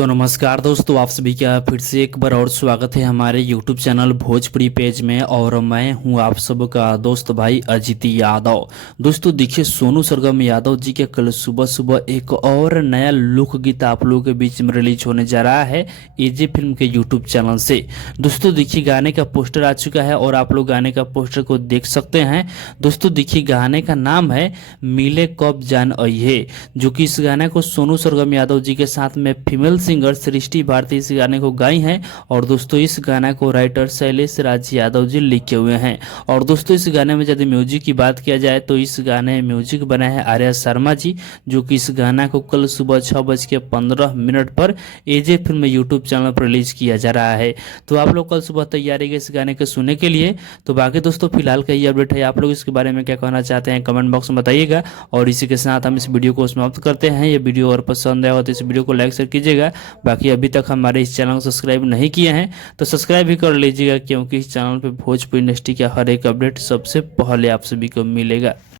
तो नमस्कार दोस्तों, आप सभी का फिर से एक बार और स्वागत है हमारे YouTube चैनल भोजपुरी पेज में। और मैं हूं आप सबका दोस्त भाई अजित यादव। दोस्तों देखिए, सोनू सरगम यादव जी के कल सुबह सुबह एक और नया लोकगीत आप लोगों के बीच में रिलीज होने जा रहा है एजे फिल्म के YouTube चैनल से। दोस्तों देखिए, गाने का पोस्टर आ चुका है और आप लोग गाने का पोस्टर को देख सकते हैं। दोस्तों देखिए, गाने का नाम है मिले कब जान अइहे, जो कि इस गाने को सोनू सरगम यादव जी के साथ में फीमेल सिंगर सृष्टि भारती इस गाने को गाई हैं। और दोस्तों इस गाना को राइटर शैलेश राज यादव जी लिखे हुए हैं। और दोस्तों इस गाने में यदि म्यूजिक की बात किया जाए तो इस गाने में म्यूजिक बना है आर्या शर्मा जी, जो कि इस गाना को कल सुबह 6:15 पर एजे फिल्म यूट्यूब चैनल पर रिलीज किया जा रहा है। तो आप लोग कल सुबह तैयारी है इस गाने के सुनने के लिए। तो बाकी दोस्तों फिलहाल का ये अपडेट है, आप लोग इसके बारे में क्या कहना चाहते हैं कमेंट बॉक्स में बताइएगा। और इसी के साथ हम इस वीडियो को समाप्त करते हैं। ये वीडियो और पसंद आया हो तो इस वीडियो को लाइक शेयर कीजिएगा। बाकी अभी तक हमारे इस चैनल को सब्सक्राइब नहीं किए हैं तो सब्सक्राइब भी कर लीजिएगा, क्योंकि इस चैनल पे भोजपुरी इंडस्ट्री का हर एक अपडेट सबसे पहले आप सभी को मिलेगा।